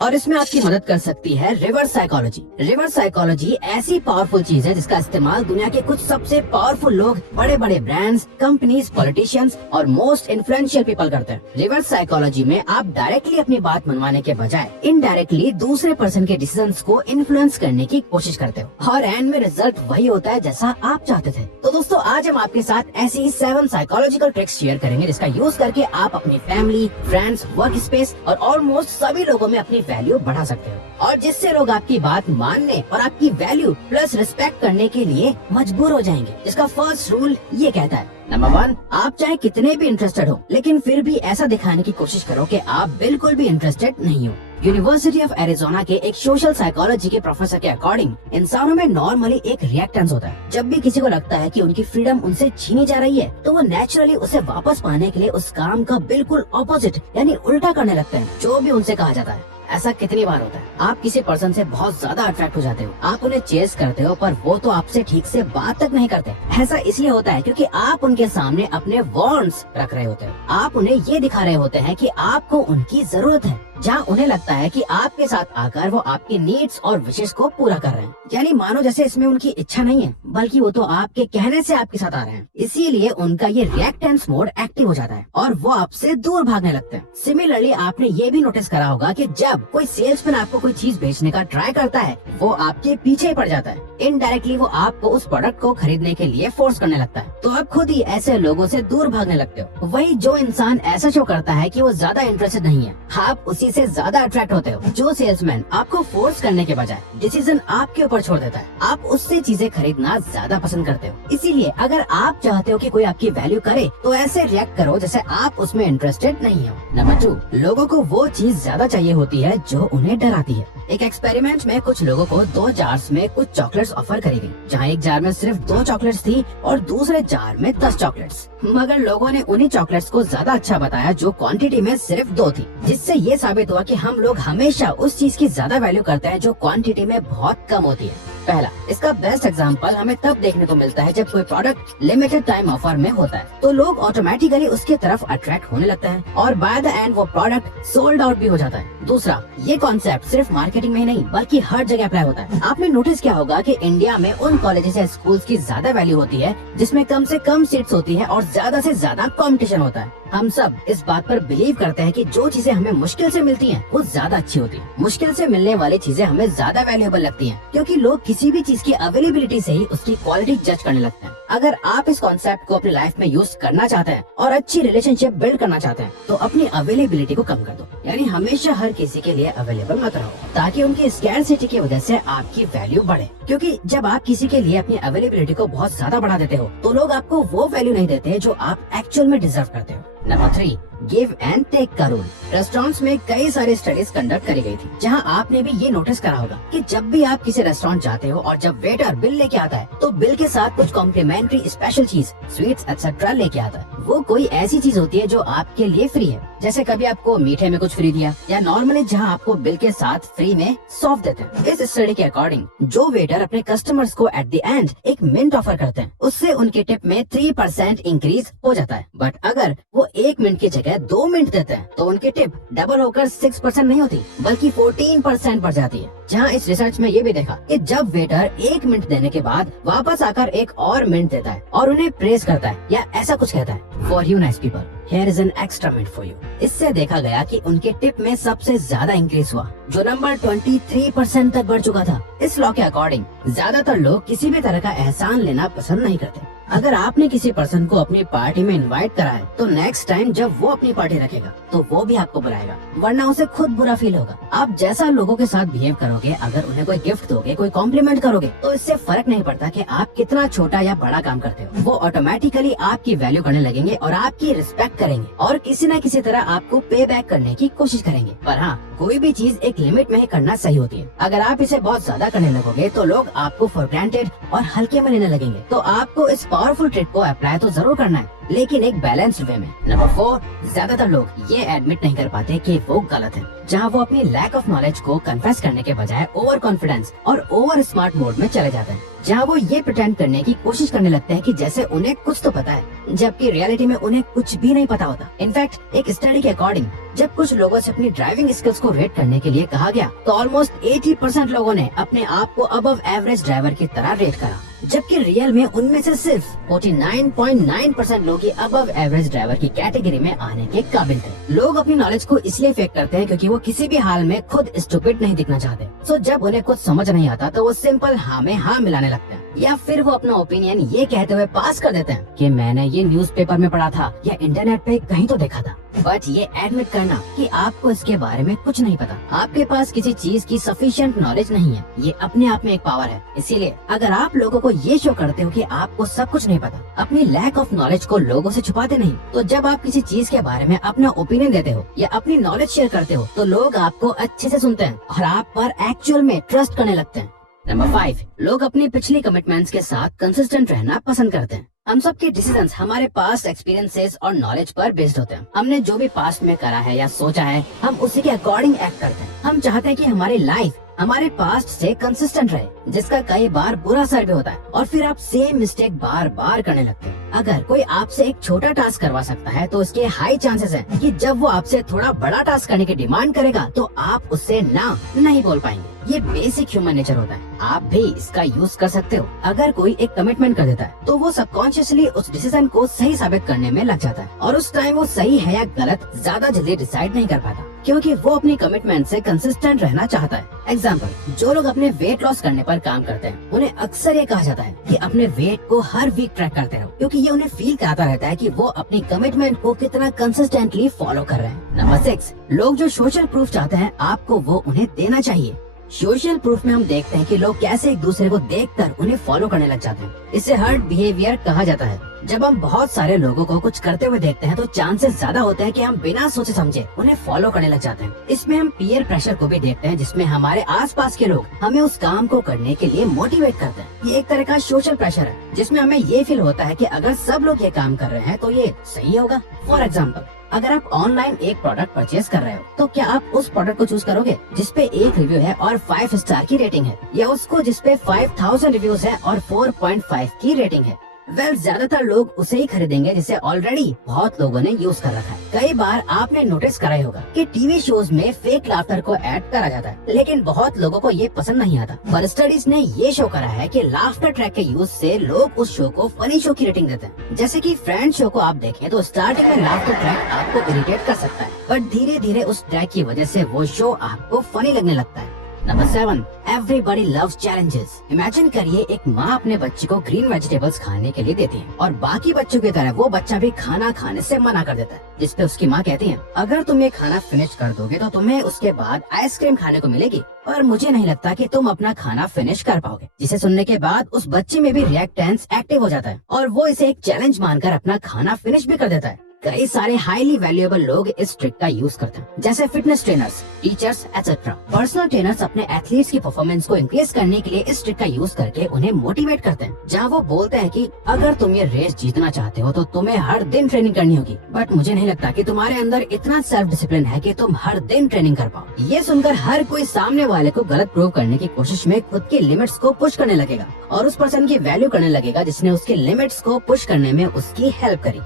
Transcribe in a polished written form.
और इसमें आपकी मदद कर सकती है रिवर्स साइकोलॉजी। रिवर्स साइकोलॉजी ऐसी पावरफुल चीज है जिसका इस्तेमाल दुनिया के कुछ सबसे पावरफुल लोग, बड़े बड़े ब्रांड्स, कंपनीज, पॉलिटिशियंस और मोस्ट इन्फ्लुएंशियल पीपल करते हैं। रिवर्स साइकोलॉजी में आप डायरेक्टली अपनी बात मनवाने के बजाय इनडायरेक्टली दूसरे पर्सन के डिसीजंस को इन्फ्लुएंस करने की कोशिश करते हो और एंड में रिजल्ट वही होता है जैसा आप चाहते थे। तो दोस्तों, आज हम आपके साथ ऐसी 7 साइकोलॉजिकल ट्रिक्स शेयर करेंगे जिसका यूज करके आप अपनी फैमिली, फ्रेंड्स, वर्क स्पेस और ऑलमोस्ट सभी लोगों में अपनी वैल्यू बढ़ा सकते हो और जिससे लोग आपकी बात मानने और आपकी वैल्यू प्लस रिस्पेक्ट करने के लिए मजबूर हो जाएंगे। इसका फर्स्ट रूल ये कहता है, नंबर 1, आप चाहे कितने भी इंटरेस्टेड हो लेकिन फिर भी ऐसा दिखाने की कोशिश करो कि आप बिल्कुल भी इंटरेस्टेड नहीं हो। यूनिवर्सिटी ऑफ एरिजोना के एक सोशल साइकोलॉजी के प्रोफेसर के अकॉर्डिंग इंसानों में नॉर्मली एक रिएक्टेंस होता है। जब भी किसी को लगता है कि उनकी फ्रीडम उनसे छीनी जा रही है तो वो नेचुरली उसे वापस पाने के लिए उस काम का बिल्कुल ऑपोजिट यानी उल्टा करने लगते हैं जो भी उनसे कहा जाता है। ऐसा कितनी बार होता है, आप किसी पर्सन से बहुत ज्यादा अट्रैक्ट हो जाते हो, आप उन्हें चेस करते हो पर वो तो आपसे ठीक से बात तक नहीं करते। ऐसा इसलिए होता है क्योंकि आप उनके सामने अपने वांट्स रख रहे होते हो। आप उन्हें ये दिखा रहे होते हैं कि आपको उनकी जरूरत है, जहाँ उन्हें लगता है कि आपके साथ आकर वो आपकी नीड्स और विशेष को पूरा कर रहे हैं। यानी मानो जैसे इसमें उनकी इच्छा नहीं है बल्कि वो तो आपके कहने से आपके साथ आ रहे हैं। इसीलिए उनका ये रिएक्टेंस मोड एक्टिव हो जाता है और वो आपसे दूर भागने लगते हैं। सिमिलरली आपने ये भी नोटिस करा होगा कि जब कोई सेल्समैन आपको कोई चीज बेचने का ट्राई करता है वो आपके पीछे पड़ जाता है। इनडायरेक्टली वो आपको उस प्रोडक्ट को खरीदने के लिए फोर्स करने लगता है, तो आप खुद ही ऐसे लोगों से दूर भागने लगते हो। वही जो इंसान ऐसा शो करता है कि वो ज्यादा इंटरेस्टेड नहीं है, आप उसी से ज्यादा अट्रैक्ट होते हो। जो सेल्समैन आपको फोर्स करने के बजाय डिसीजन आपके ऊपर छोड़ देता है, आप उससे चीजें खरीदना ज्यादा पसंद करते हो। इसीलिए अगर आप चाहते हो कि कोई आपकी वैल्यू करे तो ऐसे रिएक्ट करो जैसे आप उसमें इंटरेस्टेड नहीं हो। नंबर 2, लोगों को वो चीज ज्यादा चाहिए होती है जो उन्हें डराती है। एक एक्सपेरिमेंट में कुछ लोगों को 2 जार्स में कुछ चॉकलेट्स ऑफर करी गई, जहाँ एक जार में सिर्फ 2 चॉकलेट्स थी और दूसरे जार में 10 चॉकलेट्स। मगर लोगों ने उन्हीं चॉकलेट्स को ज्यादा अच्छा बताया जो क्वांटिटी में सिर्फ 2 थी, जिससे ये साबित हुआ कि हम लोग हमेशा उस चीज की ज्यादा वैल्यू करते हैं जो क्वांटिटी में बहुत कम होती है। पहला, इसका बेस्ट एग्जांपल हमें तब देखने को मिलता है जब कोई प्रोडक्ट लिमिटेड टाइम ऑफर में होता है तो लोग ऑटोमेटिकली उसके तरफ अट्रैक्ट होने लगते हैं और बाय द एंड वो प्रोडक्ट सोल्ड आउट भी हो जाता है। दूसरा, ये कॉन्सेप्ट सिर्फ मार्केटिंग में ही नहीं बल्कि हर जगह अप्लाई होता है। आपने नोटिस किया होगा कि इंडिया में उन कॉलेजेस या स्कूल्स की ज्यादा वैल्यू होती है जिसमें कम से कम सीट्स होती है और ज्यादा से ज्यादा कंपटीशन होता है। हम सब इस बात पर बिलीव करते हैं कि जो चीजें हमें मुश्किल से मिलती हैं वो ज्यादा अच्छी होती है। मुश्किल से मिलने वाली चीजें हमें ज्यादा वैल्यूएबल लगती हैं क्योंकि लोग किसी भी चीज की अवेलेबिलिटी से ही उसकी क्वालिटी जज करने लगते हैं। अगर आप इस कॉन्सेप्ट को अपनी लाइफ में यूज करना चाहते हैं और अच्छी रिलेशनशिप बिल्ड करना चाहते हैं तो अपनी अवेलेबिलिटी को कम कर दो, यानी हमेशा हर किसी के लिए अवेलेबल मत रहो ताकि उनकी स्कैरसिटी की वजह से आपकी वैल्यू बढ़े। क्योंकि जब आप किसी के लिए अपनी अवेलेबिलिटी को बहुत ज्यादा बढ़ा देते हो तो लोग आपको वो वैल्यू नहीं देते जो आप एक्चुअल में डिजर्व करते हो। नंबर 3, गिव एंड टेक का रूल। रेस्टोरेंट्स में कई सारी स्टडीज कंडक्ट करी गई थी जहां आपने भी ये नोटिस करा होगा कि जब भी आप किसी रेस्टोरेंट जाते हो और जब वेटर बिल लेके आता है तो बिल के साथ कुछ कॉम्प्लीमेंट्री स्पेशल चीज, स्वीट्स एक्सेट्रा लेके आता है। वो कोई ऐसी चीज होती है जो आपके लिए फ्री है, जैसे कभी आपको मीठे में कुछ फ्री दिया या नॉर्मली जहाँ आपको बिल के साथ फ्री में सॉफ्ट देते हैं। इस स्टडी के अकॉर्डिंग जो वेटर अपने कस्टमर्स को एट द एंड एक मिंट ऑफर करते हैं उससे उनके टिप में 3% इंक्रीज हो जाता है। बट अगर वो 1 मिनट की जगह 2 मिनट देते हैं तो उनकी टिप डबल होकर 6% नहीं होती बल्कि 14% बढ़ जाती है। जहाँ इस रिसर्च में ये भी देखा कि जब वेटर 1 मिनट देने के बाद वापस आकर एक और मिनट देता है और उन्हें प्रेज करता है या ऐसा कुछ कहता है, for you nice people, here is an extra minute for you, इससे देखा गया कि उनके टिप में सबसे ज्यादा इंक्रीज हुआ जो नंबर 23% तक बढ़ चुका था। इस लॉ के अकॉर्डिंग ज्यादातर लोग किसी भी तरह का एहसान लेना पसंद नहीं करते। अगर आपने किसी पर्सन को अपनी पार्टी में इनवाइट करा है तो नेक्स्ट टाइम जब वो अपनी पार्टी रखेगा तो वो भी आपको बुलाएगा, वरना उसे खुद बुरा फील होगा। आप जैसा लोगों के साथ बिहेव करोगे, अगर उन्हें कोई गिफ्ट दोगे, कोई कॉम्प्लीमेंट करोगे तो इससे फर्क नहीं पड़ता कि आप कितना छोटा या बड़ा काम करते हो, वो ऑटोमेटिकली आपकी वैल्यू करने लगेंगे और आपकी रिस्पेक्ट करेंगे और किसी न किसी तरह आपको पे बैक करने की कोशिश करेंगे। पर हाँ, कोई भी चीज एक लिमिट में ही करना सही होती है। अगर आप इसे बहुत ज्यादा करने लगोगे तो लोग आपको फॉर ग्रांटेड और हल्के में लेने लगेंगे। तो आपको इस पावरफुल ट्रिक को अप्लाई तो जरूर करना है। लेकिन एक बैलेंस्ड वे में। नंबर 4, ज्यादातर लोग ये एडमिट नहीं कर पाते कि वो गलत है, जहाँ वो अपनी लैक ऑफ नॉलेज को कन्फेस करने के बजाय ओवर कॉन्फिडेंस और ओवर स्मार्ट मोड में चले जाते हैं, जहाँ वो ये प्रिटेंड करने की कोशिश करने लगते हैं कि जैसे उन्हें कुछ तो पता है, जबकि रियलिटी में उन्हें कुछ भी नहीं पता होता। इनफैक्ट एक स्टडी के अकॉर्डिंग जब कुछ लोगों से अपनी ड्राइविंग स्किल्स को रेट करने के लिए कहा गया, तो ऑलमोस्ट 80% लोगों ने अपने आप को अबव एवरेज ड्राइवर की तरह रेट करा, जबकि रियल में उनमें से सिर्फ 49.9% लोग ही अबव एवरेज ड्राइवर की कैटेगरी में आने के काबिल थे। लोग अपनी नॉलेज को इसलिए फेक करते हैं क्योंकि वो किसी भी हाल में खुद स्टूपिड नहीं दिखना चाहते। सो जब उन्हें कुछ समझ नहीं आता तो वो सिंपल हाँ में हाँ मिलाने लगते हैं, या फिर वो अपना ओपिनियन ये कहते हुए पास कर देते हैं कि मैंने ये न्यूज़पेपर में पढ़ा था या इंटरनेट पे कहीं तो देखा था। बट ये एडमिट करना कि आपको इसके बारे में कुछ नहीं पता, आपके पास किसी चीज की सफिशिएंट नॉलेज नहीं है, ये अपने आप में एक पावर है। इसीलिए अगर आप लोगों को ये शो करते हो कि आपको सब कुछ नहीं पता, अपनी लैक ऑफ नॉलेज को लोगों से छुपाते नहीं, तो जब आप किसी चीज के बारे में अपना ओपिनियन देते हो या अपनी नॉलेज शेयर करते हो, तो लोग आपको अच्छे से सुनते हैं और आप पर एक्चुअल में ट्रस्ट करने लगते हैं। नंबर 5, लोग अपनी पिछली कमिटमेंट्स के साथ कंसिस्टेंट रहना पसंद करते हैं। हम सबके डिसीजंस हमारे पास्ट एक्सपीरियंसेस और नॉलेज पर बेस्ड होते हैं। हमने जो भी पास्ट में करा है या सोचा है, हम उसी के अकॉर्डिंग एक्ट करते हैं। हम चाहते हैं कि हमारी लाइफ हमारे पास्ट से कंसिस्टेंट रहे, जिसका कई बार बुरा असर भी होता है, और फिर आप सेम मिस्टेक बार बार करने लगते हैं। अगर कोई आपसे एक छोटा टास्क करवा सकता है, तो इसके हाई चांसेस हैं कि जब वो आपसे थोड़ा बड़ा टास्क करने की डिमांड करेगा, तो आप उससे ना नहीं बोल पाएंगे। ये बेसिक ह्यूमन नेचर होता है, आप भी इसका यूज कर सकते हो। अगर कोई एक कमिटमेंट कर देता है, तो वो सबकॉन्शियसली उस डिसीजन को सही साबित करने में लग जाता है, और उस टाइम वो सही है या गलत ज्यादा जल्दी डिसाइड नहीं कर पाता, क्योंकि वो अपनी कमिटमेंट से कंसिस्टेंट रहना चाहता है। एग्जाम्पल, जो लोग अपने वेट लॉस करने पर काम करते हैं, उन्हें अक्सर ये कहा जाता है कि अपने वेट को हर वीक ट्रैक करते रहो, क्योंकि ये उन्हें फील कराता रहता है कि वो अपनी कमिटमेंट को कितना कंसिस्टेंटली फॉलो कर रहे हैं। नंबर 6, लोग जो सोशल प्रूफ चाहते हैं आपको, वो उन्हें देना चाहिए। सोशल प्रूफ में हम देखते हैं कि लोग कैसे एक दूसरे को देखकर उन्हें फॉलो करने लग जाते हैं। इसे हर्ड बिहेवियर कहा जाता है। जब हम बहुत सारे लोगों को कुछ करते हुए देखते हैं, तो चांसेस ज्यादा होते हैं कि हम बिना सोचे समझे उन्हें फॉलो करने लग जाते हैं। इसमें हम पीयर प्रेशर को भी देखते हैं, जिसमें हमारे आसपास के लोग हमें उस काम को करने के लिए मोटिवेट करते हैं। ये एक तरह का सोशल प्रेशर है, जिसमें हमें ये फील होता है कि अगर सब लोग ये काम कर रहे हैं तो ये सही होगा। फॉर एग्जाम्पल, अगर आप ऑनलाइन एक प्रोडक्ट परचेज कर रहे हो, तो क्या आप उस प्रोडक्ट को चूज करोगे जिसपे एक रिव्यू है और 5 स्टार की रेटिंग है, या उसको जिसपे 5000 रिव्यूज है और 4.5 की रेटिंग है? ज्यादातर लोग उसे ही खरीदेंगे जिसे ऑलरेडी बहुत लोगों ने यूज कर रखा है। कई बार आपने नोटिस करा ही होगा कि टीवी शोज में फेक लाफ्टर को ऐड करा जाता है, लेकिन बहुत लोगों को ये पसंद नहीं आता। पर स्टडीज ने ये शो करा है कि लाफ्टर ट्रैक के यूज से लोग उस शो को फनी शो की रेटिंग देते हैं। जैसे कि फ्रेंड शो को आप देखें, तो स्टार्टिंग में लाफ्टर ट्रैक आपको इरिटेट कर सकता है, बट धीरे धीरे उस ट्रैक की वजह से वो शो आपको फनी लगने लगता है। Number 7, everybody loves challenges. Imagine करिए, एक माँ अपने बच्चे को ग्रीन वेजिटेबल्स खाने के लिए देती है, और बाकी बच्चों की तरह वो बच्चा भी खाना खाने से मना कर देता है, जिसपे उसकी माँ कहती है, अगर तुम ये खाना फिनिश कर दोगे तो तुम्हें उसके बाद आइसक्रीम खाने को मिलेगी, पर मुझे नहीं लगता कि तुम अपना खाना फिनिश कर पाओगे। जिसे सुनने के बाद उस बच्चे में भी रिएक्टेंस एक्टिव हो जाता है, और वो इसे एक चैलेंज मानकर अपना खाना फिनिश भी कर देता है। कई सारे हाईली वैल्यूएबल लोग इस ट्रिक का यूज करते हैं, जैसे fitness trainers, teachers etcetera. Personal trainers अपने एथलीट्स की परफॉर्मेंस को इंक्रीज करने के लिए इस ट्रिक का यूज करके उन्हें मोटिवेट करते हैं, जहां वो बोलते हैं कि अगर तुम ये रेस जीतना चाहते हो तो तुम्हें हर दिन ट्रेनिंग करनी होगी, बट मुझे नहीं लगता कि तुम्हारे अंदर इतना सेल्फ डिसिप्लिन है कि तुम हर दिन ट्रेनिंग कर पाओ। ये सुनकर हर कोई सामने वाले को गलत प्रूव करने की कोशिश में खुद की लिमिट्स को पुश करने लगेगा, और उस पर्सन की वैल्यू करने लगेगा जिसने उसके लिमिट्स को पुश करने में उसकी हेल्प करी।